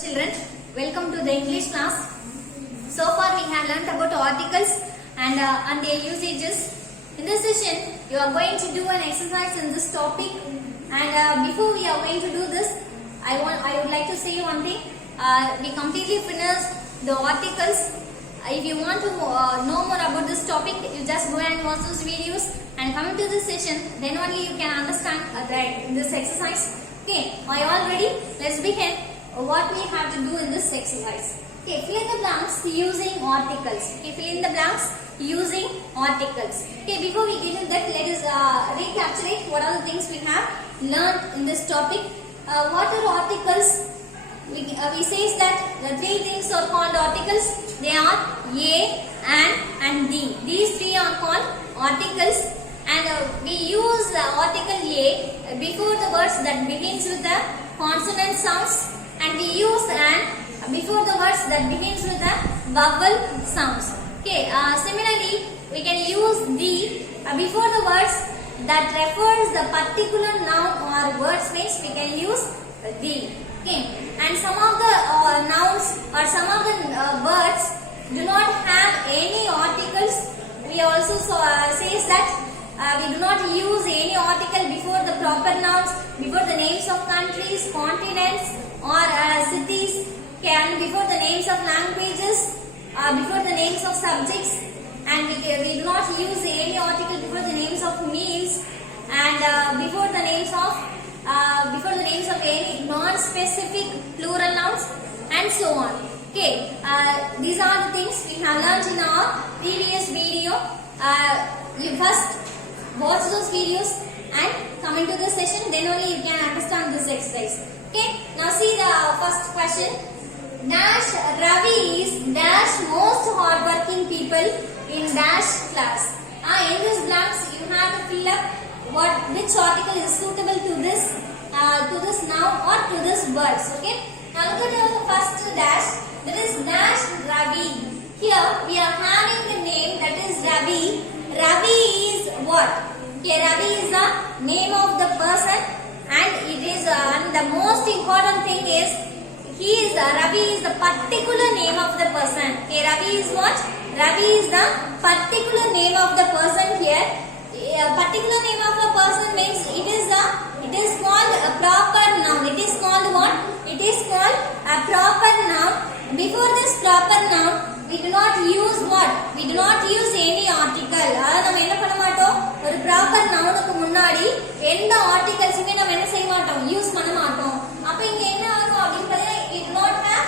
Children, welcome to the English class. So far we have learnt about articles and their usages. In this session, you are going to do an exercise in this topic. And before we are going to do this, I would like to say one thing. We completely finished the articles. If you want to know more about this topic, you just go and watch those videos and come into this session. Then only you can understand this exercise. Okay, are you all ready? Let's begin. What we have to do in this exercise. Okay, fill in the blanks using articles. Okay, fill in the blanks using articles. Okay, before we get into that, let us recapitulate what are the things we have learned in this topic. What are articles? We say that the three things are called articles. They are a, and the. These three are called articles, and we use article a before the words that begins with the consonant sounds, and we use an before the words that begins with the vowel sounds. Okay. Similarly, we can use the before the words that refers the particular noun or words means we can use the. Okay. And some of the nouns or some of the words do not have any articles. We also says that we do not use any article before the proper nouns, before the names of countries, continents or cities, and before the names of languages, before the names of subjects, and we do not use any article before the names of meals, and before the names of any non-specific plural nouns, and so on. Okay, these are the things we have learned in our previous video. You first watch those videos and come into the session, then only you can understand this exercise. Okay, now see the first question. Dash Ravi is dash most hardworking people in dash class. In this blanks you have to fill up which article is suitable to this noun or to this words. Okay. Now look at the first dash, that is dash Ravi. Here we are having the name that is Ravi. Ravi is what? Okay, Ravi is the name of the person, and it is and the most important thing is Ravi is the particular name of the person. Okay, Ravi is what? Ravi is the particular name of the person here. Particular name of a person means it is called a proper noun. It is called what? It is called a proper noun. Before this proper noun, we do not use what? We do not use any article. அதாவது நம்ம என்ன பண்ண மாட்டோம், ஒரு ப்ராப்பர் நவுனுக்கு முன்னாடி எந்த ஆர்டிகல்ஸுமே நம்ம என்ன செய்ய மாட்டோம், யூஸ் பண்ண மாட்டோம். அப்ப இங்க என்ன ஆகும் அப்படினு பார்த்தீங்கன்னா it do not have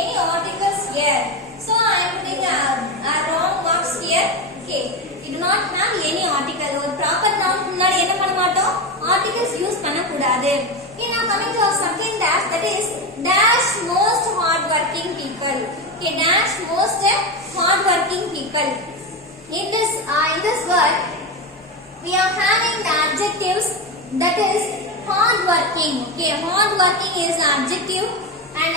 any articles here. So I am putting a wrong marks here. Okay, it do not have any article. ஒரு ப்ராப்பர் நவுனுக்கு முன்னாடி என்ன பண்ண மாட்டோம், ஆர்டிகல்ஸ் யூஸ் பண்ண கூடாது. Okay, now coming to our second dash, that is dash most hardworking people. Okay, dash most hardworking people. In this word, we are having the adjectives that is hardworking. Okay, hardworking is the adjective, and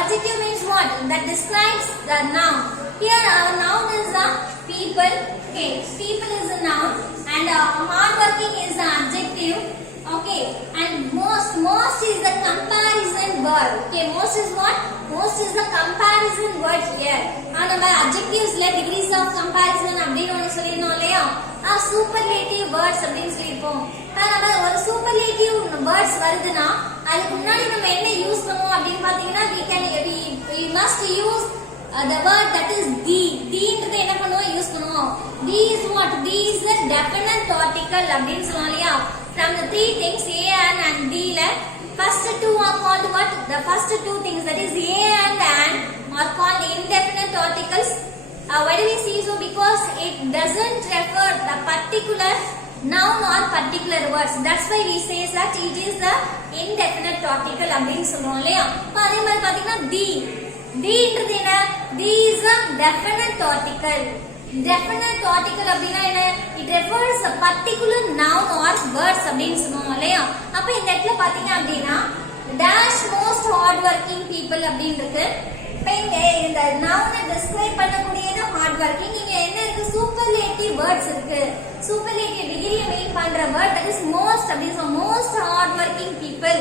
adjective means what? That describes the noun. Here our noun is the people. Okay, people is a noun, and hardworking is the adjective. Okay, and most is the comparison word. Okay, most is what? Most is the comparison word here. நம்ம adjectivesல degrees of comparison அப்படினு ஒன்னு சொல்லிருந்தோம் இல்லையா, superlative words அப்படினு சொல்லிருப்போம். நம்ம ஒரு superlative words வருதுனா அதுக்கு முன்னாடி நம்ம என்ன யூஸ் பண்ணுவோம் அப்படினு பாத்தீங்கன்னா we must use the word that is the என்ன பண்ணுவோம், யூஸ் பண்ணுவோம். The is what? The is the definite article அப்படினு சொல்றோம் இல்லையா. From the three things a and d la first two are called what? The first two things, that is a and an, are called indefinite articles. Why do we see so? Because it doesn't refer the particular noun or particular words. That's why we say that it is the indefinite article அப்படினு சொல்றோம் இல்லையா. அதே மாதிரி பாத்தீங்கன்னா the என்ன? The is a definite article. Definite article அப்படினா என்ன? It refers a particular noun or words அப்படினு சொல்றோம் இல்லையா. அப்ப இந்த இடத்துல பாத்தீங்க அப்படினா dash most hardworking people அப்படினு இருக்கு. இப்ப இந்த noun describe பண்ணக்கூடியது hardworking. இங்க என்ன இருக்கு? superlative words இருக்கு. superlative degree mean பண்ற word that is most அப்படினு most hardworking people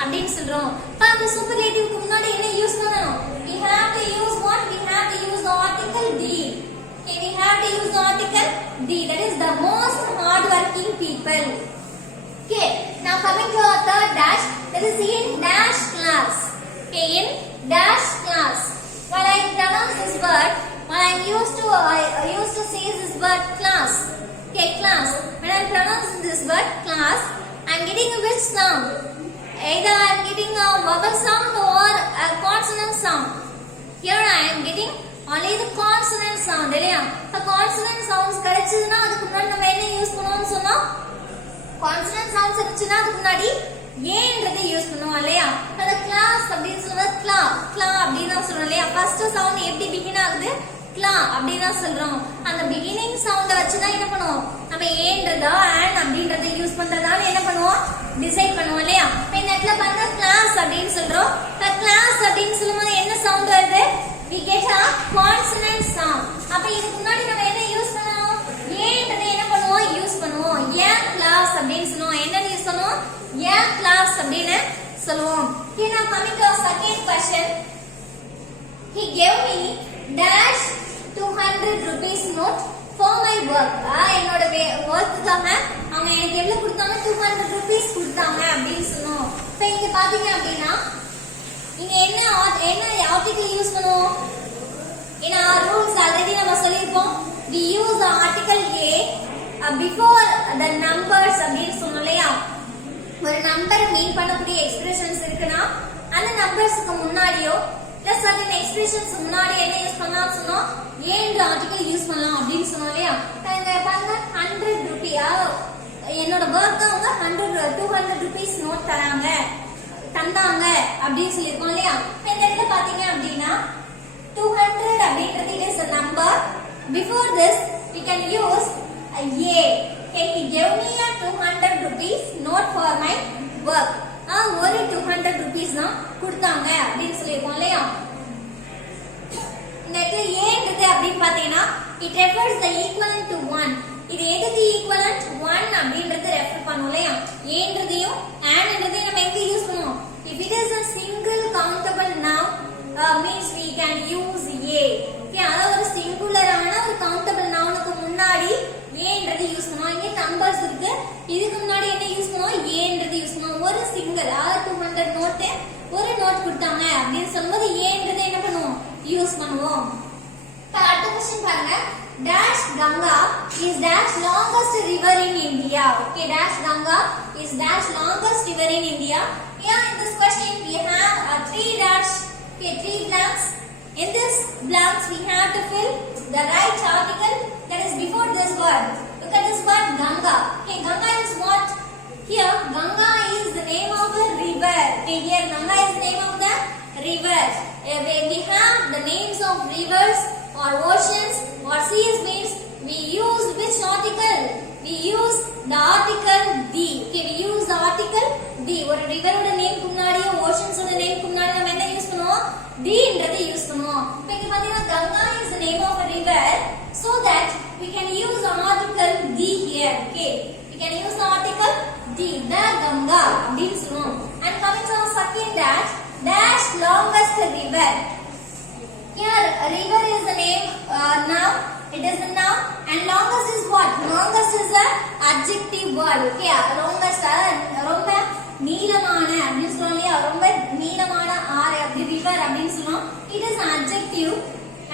அப்படின்னு சொல்றோம். அப்ப அந்த சூப்பர்லேட்டிவ்க்கு முன்னாடி என்ன use Let us see in dash class. Okay, in dash class. While I pronounce this word, while I used to say this word class. Okay, class. When I pronounce this word class, I am getting which sound? Either I am getting a vowel sound or a consonant sound. Here I am getting only the consonant sound. இல்லையா? The consonant sounds கிடைச்சதுனா அதுக்கு முன்னாடி நம்ம என்ன யூஸ் பண்ணுவோம்னு சொன்னா consonant sounds இருந்துச்சுனா அதுக்கு முன்னாடி ஏன்றதை யூஸ் பண்ணுவோம் இல்லையா? அந்த class அப்படினு சொல்றது cla அப்படினா சொல்றோம் இல்லையா? ஃபர்ஸ்ட் சவுண்ட் எப்படி பிகின் ஆகுது? cla அப்படினா சொல்றோம். அந்த beginning sound வச்சு தான் என்ன பண்ணுவோம்? நம்ம ஏன்றதா and அப்படின்றதை யூஸ் பண்றதால என்ன பண்ணுவோம்? டிசைட் பண்ணுவோம் இல்லையா? இப்போ இந்த இடத்துல பாருங்க class அப்படினு சொல்றோம். the class அப்படினு சொல்லும்போது என்ன சவுண்ட் வருது? we get a consonant sound. அப்ப இதுக்கு முன்னாடி நம்ம என்ன யூஸ் பண்ணோம்? ஏன்றதை என்ன பண்ணுவோம்? யூஸ் பண்ணுவோம். a class அப்படினு சொல்லுவோம். என்னன்னு யூஸ் பண்ணுவோம்? a class அப்படினு சொல்லுவோம். Okay, now coming to our second question. He gave me dash 200 rupees note for my work. என்னோட workக்காக அவங்க எனக்கு எவ்வளவு கொடுத்தாங்க? 200 rupees கொடுத்தாங்க அப்படினு சொன்னோம். இப்போ இங்க பாத்தீங்க அப்படினா இங்க என்ன ஆர்டிகல் யூஸ் பண்ணுவோம்? in our rules already நம்ம சொல்லிருப்போம். we use the article a before the numbers அப்படினு சொன்னோம் இல்லையா? ஒரு நம்பர் மீன் பண்ணக்கூடிய எக்ஸ்பிரஷன்ஸ் இருக்குனா அந்த நம்பர்ஸ்க்கு முன்னாடியோ இல்ல certain எக்ஸ்பிரஷன்ஸ் முன்னாடி என்ன யூஸ் பண்ணலாம் சொன்னோம்? ஏன்ற ஆர்டிகல் யூஸ் பண்ணலாம் அப்படினு சொன்னோம் இல்லையா? இங்க பாருங்க 100 ரூபாய் என்னோட வர்க் அவங்க 200 rupees நோட் தந்தாங்க அப்படின்னு சொல்லிருக்கோம் இல்லையா? இந்த இடத்துல பாத்தீங்க அப்படின்னா 200 அப்படின்றது it is a number. Before this we can use a a. Okay, he gave me a 200 rupees note for my work. ஒரு 200 rupees தான் கொடுத்தாங்க அப்படின்னு சொல்லிருக்கோம் இல்லையா? இந்த இடத்துல ஏன்றது அப்படின்னு பாத்தீங்கன்னா it refers the equivalent to 1. இது எதுக்கு equivalent 1 அப்படின்றது ரெஃபர் பண்ணுவோம் இல்லையா? ஏன்றதையும் andன்றதையும் நம்ம எங்க யூஸ் பண்ணுவோம்? if it is a single countable noun means we can use a. okay, அதாவது ஒரு சிங்குலரான ஒரு கவுண்டபிள் நவுனுக்கு முன்னாடி ஏன்றது யூஸ் பண்ணுவோம். இங்க நம்பர்ஸ் இருக்கு, இதுக்கு முன்னாடி என்ன யூஸ் பண்ணுவோம்? ஏன்றது யூஸ் பண்ணுவோம். ஒரு சிங்கிள் 200 நோட் ஒரு நோட் கொடுத்தாங்க அப்படின்னு சொல்லும்போது ஏன்றது என்ன பண்ணுவோம்? யூஸ் பண்ணுவோம். இப்போ அடுத்த क्वेश्चन பாருங்க. dash Ganga is dash longest river in India. okay, dash Ganga is dash longest river in India. Here in this question we have three dash, okay, three blanks. In this blanks we have to fill the right article that is before this word. Look at this word Ganga. Okay, Ganga is what? Here Ganga is the name of the river. Okay, here Ganga is the name of the river. When we have the names of rivers or oceans or seas means we use which article? We use the article the. Okay, we use the article the. ஒரு river-ஓட நேம் முன்னாடியே oceans-ஓட நேம் முன்னாடி நம்ம என்ன யூஸ் பண்ணுவோம்? the ன்றதை யூஸ் பண்ணுவோம். இப்போ இங்க பாத்தீங்கன்னா Ganga is the name of a river, so that we can use the article the here. Okay, we can use the article the Ganga அப்படின்னு சொல்லுவோம். And coming to our second dash longest river. Here river is the name noun. It is a noun and longest is what? Longest is a adjective word. Okay, longest ரொம்ப நீளமான அப்படினு சொல்றோம் இல்லையா? ரொம்ப நீளமான ஆறு அப்படி river அப்படினு சொல்றோம். It is an adjective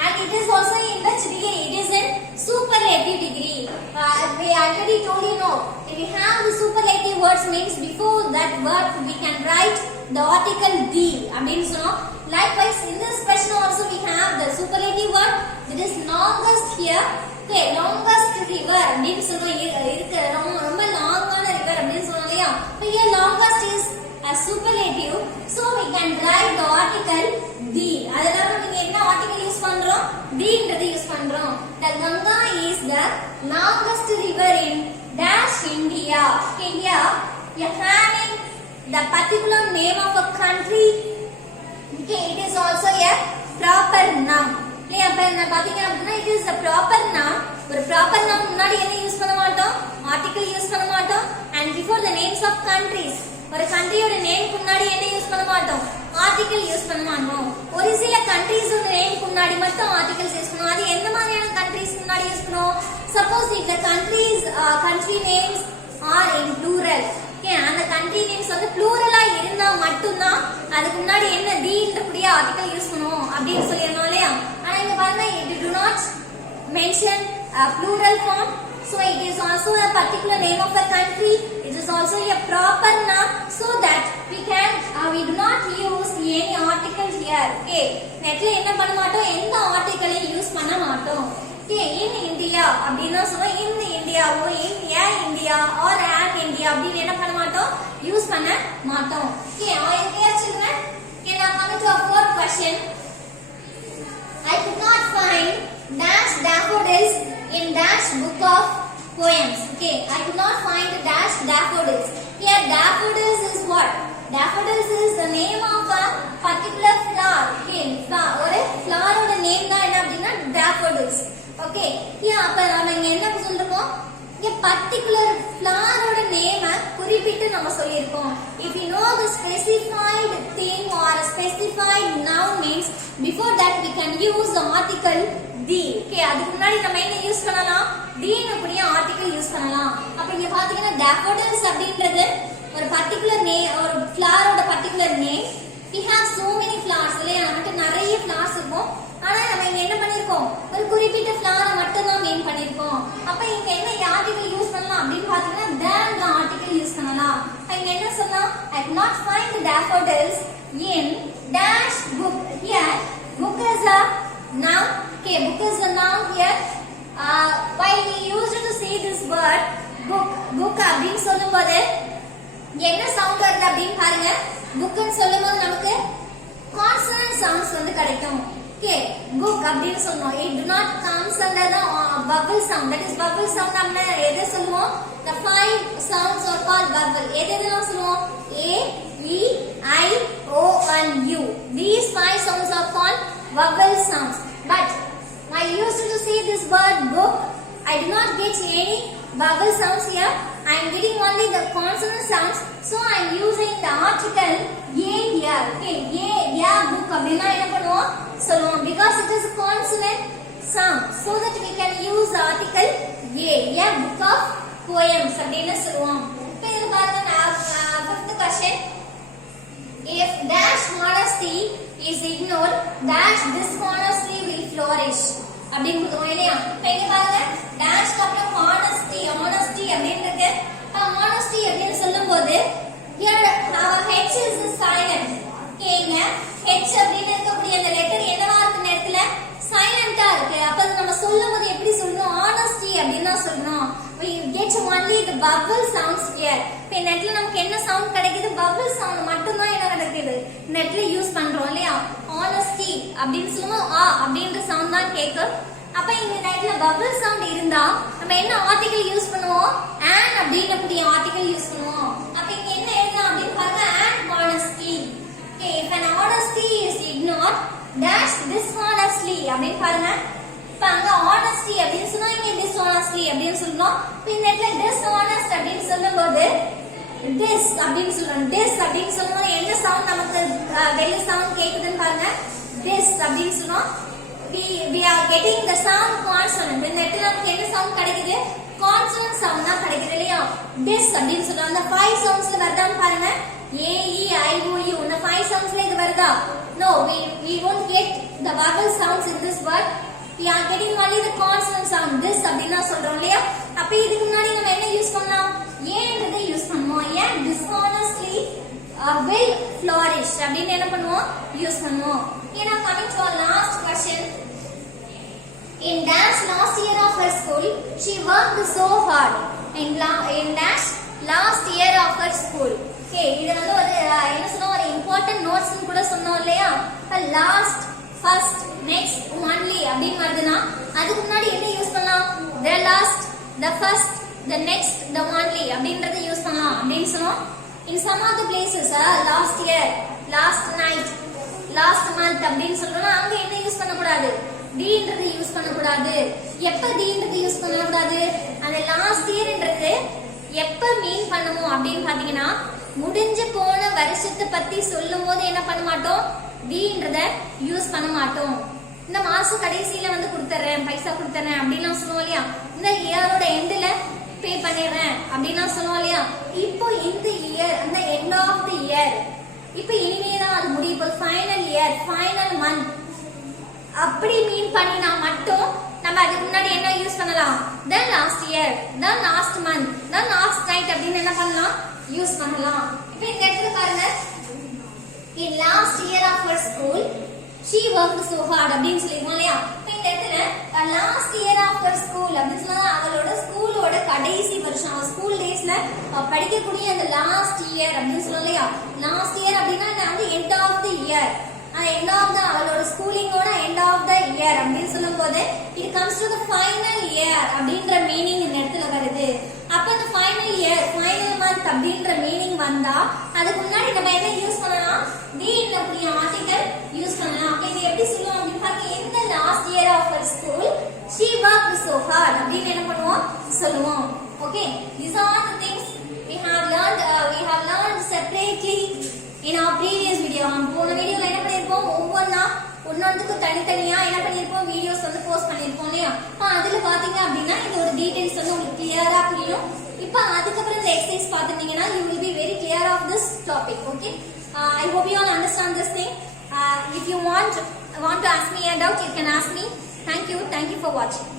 and it is also in which degree? It is in superlative degree. We already told you know. If we have the superlative words means before that word we can write the article the அப்படினு சொல்றோம். Likewise in this question also we have the superlative word that is longest here. Okay, longest river அப்படினு சொல்றோம். இருக்கு ரொம்ப லாங்கான river அப்படினு சொல்றோம் இல்லையா? So here longest is a superlative, so we can write the article the. அதனால நீங்க என்ன article யூஸ் பண்றோம்? the ன்றதை யூஸ் பண்றோம். The Ganga is the longest river in dash India. Okay, here you are having the particular name of a country. Okay, it is also a proper noun. இல்லையா? அப்ப என்ன பாத்தீங்க அப்படின்னா it is a proper noun. ஒரு proper noun முன்னாடி என்ன யூஸ் பண்ண மாட்டோம்? article யூஸ் பண்ண மாட்டோம். and before the names of countries, ஒரு கண்ட்ரியோட நேம் முன்னாடி என்ன யூஸ் பண்ண மாட்டோம்? article யூஸ் பண்ண மாட்டோம். ஒரு சில கண்ட்ரீஸோட நேம் முன்னாடி மட்டும் articles யூஸ் பண்ணுவோம். அது எந்த மாதிரியான கண்ட்ரீஸ் முன்னாடி யூஸ் பண்ணுவோம்? suppose if the country names are in plural. Okay அந்த கண்ட்ரி நேம்ஸ் வந்து ப்ளூரலா இருந்தா மட்டும்தான் அதுக்கு முன்னாடி என்ன தீன்றக்கூடிய ஆர்டிகல் யூஸ் பண்ணுவோம் அப்படின்னு சொல்லிருந்தோம் இல்லையா. ஆனா இங்க பாருங்க it do not mention a plural form, so it is also a particular name of a country. It is also a proper noun, so that we do not use any article here. Okay, நெட்ல என்ன பண்ண மாட்டோம், எந்த ஆர்டிகலையும் யூஸ் பண்ண மாட்டோம். Okay, in India அப்படினா சொல்றோம், in India or in a India or an India அப்படி என்ன பண்ண மாட்டோம், யூஸ் பண்ண மாட்டோம். Okay, are you clear children? Okay, now coming to our fourth question. I could not find dash daffodils in dash book of poems. Okay, I could not find dash daffodils. Here daffodils is what? Daffodils is the name of a particular flower. Okay, ஒரு flower ஓட நேம் தான் என்ன அப்படினா daffodils. Okay, here அப்ப நாம இங்க என்ன சொல்றோம், இங்க particular flower ஓட நேம குறிப்பிட்டு நம்ம சொல்லிருக்கோம். If you know the specified thing or a specified noun means before that we can use the article the. Okay, அதுக்கு முன்னாடி நம்ம என்ன யூஸ் பண்ணலாம், the னு கூடிய ஆர்டிகல் யூஸ் பண்ணலாம். அப்ப இங்க பாத்தீங்கன்னா daffodils அப்படின்றது ஒரு particular name, ஒரு flower ஓட particular name. We have so many flowers இல்லையா, நமக்கு நிறைய flowers இருக்கும். ஆனா நம்ம இங்க என்ன பண்ணிருக்கோம், ஒரு குறிப்பிட்ட flower மட்டும் தான் நேம் பண்ணிருக்கோம். அப்ப இங்க என்ன ஆர்டிகல் யூஸ் பண்ணலாம் அப்படின்னு பாத்தீங்கன்னா the ஆர்டிகல் யூஸ் பண்ணலாம். இங்க என்ன சொன்னா, I could not find the daffodils in dash book. Here book is a noun. Okay, book is a noun here. While we used to say this word book அப்படின்னு சொல்லும்போது என்ன சவுண்ட் வருது அப்படின்னு பாருங்க. புக்னு சொல்லும்போது நமக்கு கான்சனன்ட் சவுண்ட்ஸ் வந்து கிடைக்கும். Okay, book அப்படின்னு சொல்றோம். It do not comes under the vowel sound. That is vowel sound. நம்ம எதை சொல்லுவோம், the five sounds are called vowel. எதெல்லாம் சொல்லுவோம், a e i o and u. These five sounds are called vowel sounds. But I used to say this word book, I do not get any vowel sounds here. I am getting only the consonant sounds, so I am using the article a here. Okay, a book அப்படினா என்ன பண்ணுவோம் சொல்லுவோம், because it is a consonant sound, so that we can use the article a book of poems அப்படினு சொல்லுவோம். இப்போ இது பாருங்க, fifth question. If dash honesty is ignored, dash dishonesty will flourish அப்படின்னு சொல்றோம் இல்லையா. இப்போ இங்க பாருங்க, dash அப்புறம் honesty அப்படின்றது honesty அப்படின்னு சொல்லும்போது here h is silent. கேங்க h அப்படின்னு இருக்கக்கூடிய அந்த லெட்டர் என்னவா இருக்கு, நேரத்துல சைலண்டா இருக்கு. அப்ப நம்ம சொல்லும்போது எப்படி சொல்லணும், honesty அப்படின்னு தான் சொல்லணும். we get only the vowel sounds here. இப்போ நெட்ல நமக்கு என்ன சவுண்ட் கிடைக்குது, vowel sound மட்டும் தான் என்ன கிடைக்குது நெட்ல யூஸ் பண்றோம் இல்லையா. honesty அப்படின்னு சொல்லுவோம் அப்படின்ற சவுண்ட் தான் கேக்கும். அப்ப இந்த நெட்ல vowel sound இருந்தா நம்ம என்ன ஆர்டிகல் யூஸ் பண்ணுவோம், an அப்படிங்கக்கூடிய ஆர்டிகல் யூஸ் பண்ணுவோம். அப்ப இங்க என்ன எழுதலாம் அப்படின்னு பாருங்க, an honesty. Okay, if an honesty is ignored, dash dishonestly அப்படின்னு பாருங்க. இப்ப அங்க honesty அப்படின்னு சொன்னா இங்க dishonestly அப்படின்னு சொல்லணும். இப்ப இந்த இடத்துல dishonest அப்படின்னு சொல்லும்போது this அப்படின்னு சொல்லணும். this அப்படின்னு சொல்லும்போது என்ன சவுண்ட் நமக்கு வெளிய சவுண்ட் கேக்குதுன்னு பாருங்க, this அப்படின்னு சொன்னோம். we are getting the sound consonant. இந்த இடத்துல நமக்கு என்ன சவுண்ட் கிடைக்குது, consonant sound தான் கிடைக்குது இல்லையா. this அப்படின்னு சொல்றோம். அந்த 5 soundsல வருதான்னு பாருங்க, a e i o u. இந்த 5 soundsல இது வருதா, no, we won't get the vowel sounds in this word. we are getting only the consonant sound. this அப்படினா சொல்றோம் இல்லையா. அப்ப இதுக்கு முன்னாடி நம்ம என்ன யூஸ் பண்ணோம், ஏன்றதை யூஸ் பண்ணுவோம். ஏன் dishonestly will flourish அப்படின்னு என்ன பண்ணுவோம், யூஸ் பண்ணுவோம். Okay, now coming to our last question. In dash last year of her school, she worked so hard. In dash last year of her school. Okay, இது வந்து ஒரு என்ன சொன்னோம், ஒரு important notes னு கூட சொன்னோம் இல்லையா. last, first, next, only அப்படின்னு வருதுன்னா அதுக்கு முன்னாடி என்ன யூஸ் பண்ணலாம், the last, the first, the next, the only அப்படின்றதை யூஸ் பண்ணலாம் அப்படின்னு சொன்னோம். In some of the places last year, last night, last month அப்படின்னு சொல்றோம்னா அங்க என்ன யூஸ் பண்ண கூடாது, தீன்றது யூஸ் பண்ண கூடாது. எப்ப தீன்றது யூஸ் பண்ண கூடாது, அந்த லாஸ்ட் இயர்ன்றது எப்ப மீன் பண்ணுவோம் அப்படின்னு பாத்தீங்கன்னா முடிஞ்சு போன வருஷத்தை பத்தி சொல்லும்போது என்ன பண்ண மாட்டோம், தீன்றத யூஸ் பண்ண மாட்டோம். இந்த மாசம் கடைசியில வந்து கொடுத்துறேன், பைசா கொடுத்துறேன் அப்படின்லாம் சொல்லுவோம் இல்லையா. இந்த இயரோட எண்ட்ல பே பண்ணிடுறேன் அப்படின்னா சொல்லுவோம் இல்லையா. இப்போ இந்த இயர் அந்த எண்ட் ஆஃப் தி இயர், இப்போ இனிமேதான் அது முடியும். இப்போ ஃபைனல் இயர், ஃபைனல் மந்த் அப்படி மீன் பண்ணினா மட்டும் நம்ம அதுக்கு முன்னாடி என்ன யூஸ் பண்ணலாம், the last year, the last month, the last night அப்படின்னு என்ன பண்ணலாம், யூஸ் பண்ணலாம். இப்போ இந்த இடத்துல பாருங்க, in last year of her school she worked so hard அப்படின்னு சொல்லிருக்கோம் இல்லையா. இப்போ இந்த இடத்துல last year of her school அப்படின்னு சொன்னா அவளோட ஸ்கூலோட கடைசி வருஷம், அவ ஸ்கூல் டேஸ்ல படிக்கக்கூடிய அந்த லாஸ்ட் இயர் அப்படின்னு சொல்லுவோம் இல்லையா. லாஸ்ட் இயர் அப்படின்னா அது end of the year, end of the அவளோட ஸ்கூலிங்கோட end of the year அப்படின்னு சொல்லும்போது it comes to the final year அப்படின்ற மீனிங் இந்த இடத்துல வருது. அப்ப the final year, final month அப்படின்ற மீனிங் வந்தா அதுக்கு முன்னாடி நம்ம என்ன யூஸ் பண்ணலாம், the அப்படிங்கிற ஆர்டிகல் யூஸ் பண்ணலாம். அப்ப இது எப்படி சொல்லுவோம் அப்படின்னு பாருங்க, in the last year of her school she worked so hard அப்படின்னு என்ன பண்ணுவோம் சொல்லுவோம். Okay, these are the things we have learned separately in our previous video. போன வீடியோல என்ன பண்ணிருப்போம், ஒவ்வொன்றுக்கு தனித்தனியா என்ன பண்ணிருப்போம், வீடியோஸ் வந்து போஸ்ட் பண்ணிருப்போம் இல்லையா. அதுல பாத்தீங்க அப்படின்னா இதோட டீடைல்ஸ் வந்து உங்களுக்கு கிளியரா புரியும். இப்போ அதுக்கப்புறம் இந்த எக்ஸசைஸ் பார்த்துட்டீங்கன்னா you will be very clear of this topic. Okay, I hope you all understand this thing. If you want to ask me a doubt, you can ask me. Thank you for watching.